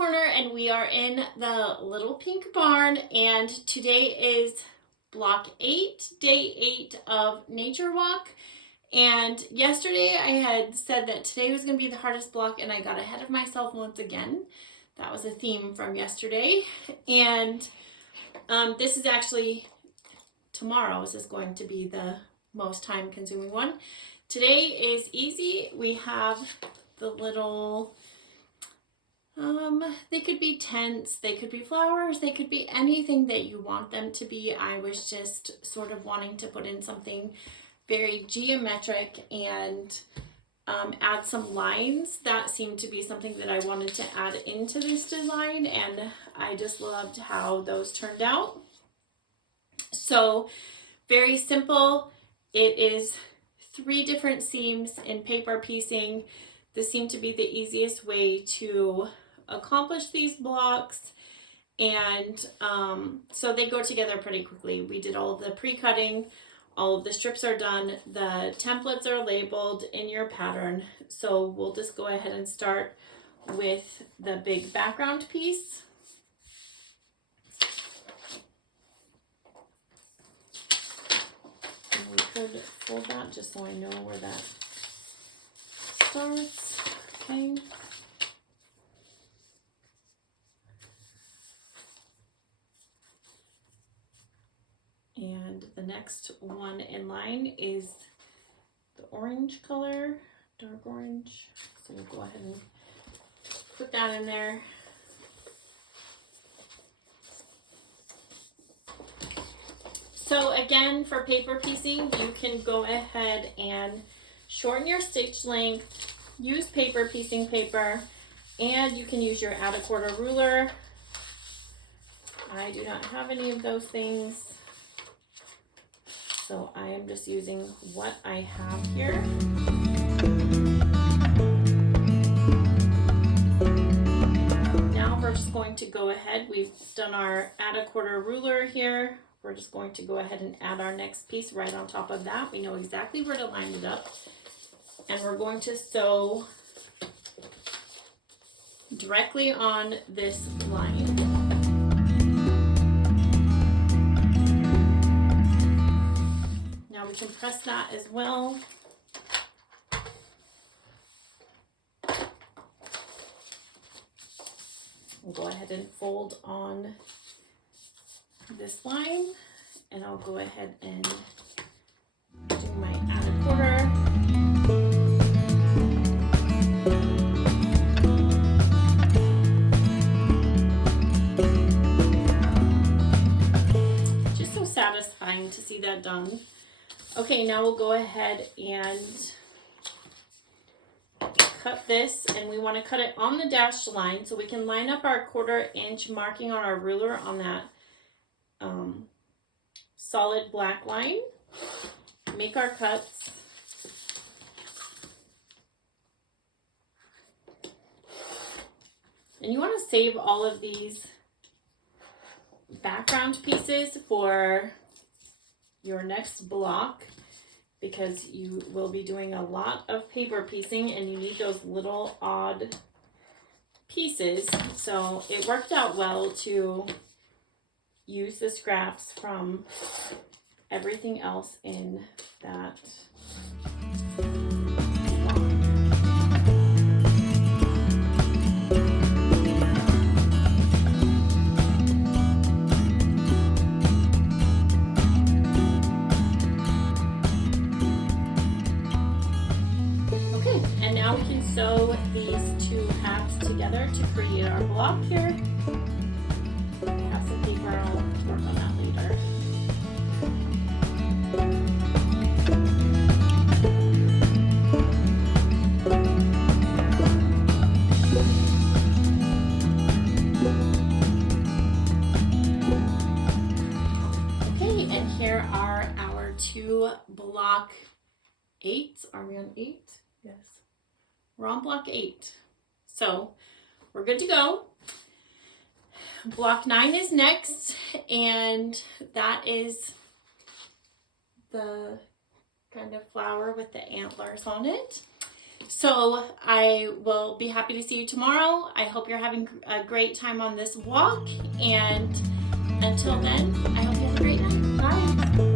Corner, and we are in the Little Pink Barn, and today is block 8, day 8 of Nature Walk. And yesterday I had said that today was going to be the hardest block, and I got ahead of myself once again. That was a theme from yesterday. And this is actually, tomorrow's is going to be the most time consuming one. Today is easy. We have the little, they could be tents, they could be flowers, they could be anything that you want them to be. I was just sort of wanting to put in something very geometric and add some lines. That seemed to be something that I wanted to add into this design, and I just loved how those turned out. So very simple. It is 3 different seams in paper piecing. This seemed to be the easiest way to accomplish these blocks, and so they go together pretty quickly. We did all of the pre-cutting, all of the strips are done, the templates are labeled in your pattern, so we'll just go ahead and start with the big background piece. And we could fold that just so I know where that starts. Okay. And the next one in line is the orange color, dark orange. So we'll go ahead and put that in there. So again, for paper piecing, you can go ahead and shorten your stitch length, use paper piecing paper, and you can use your add a quarter ruler. I do not have any of those things, so I am just using what I have here. Now we're just going to go ahead. We've done our add a quarter ruler here. We're just going to go ahead and add our next piece right on top of that. We know exactly where to line it up. And we're going to sew directly on this line. Now we can press that as well. We'll go ahead and fold on this line, and I'll go ahead and do my add a quarter. Just so satisfying to see that done. Okay, now we'll go ahead and cut this, and we want to cut it on the dashed line so we can line up our 1/4 inch marking on our ruler on that solid black line. Make our cuts. And you want to save all of these background pieces for your next block, because you will be doing a lot of paper piecing and you need those little odd pieces. So it worked out well to use the scraps from everything else in that block. Okay, and now we can sew these 2 halves together to create our block here. I have some paper, I'll work on that later. Okay, and here are our 2 block 8s. Are we on 8? Yes. We're on block 8. So we're good to go. Block 9 is next, and that is the kind of flower with the antlers on it. So I will be happy to see you tomorrow. I hope you're having a great time on this walk. And until then, I hope you have a great night. Bye.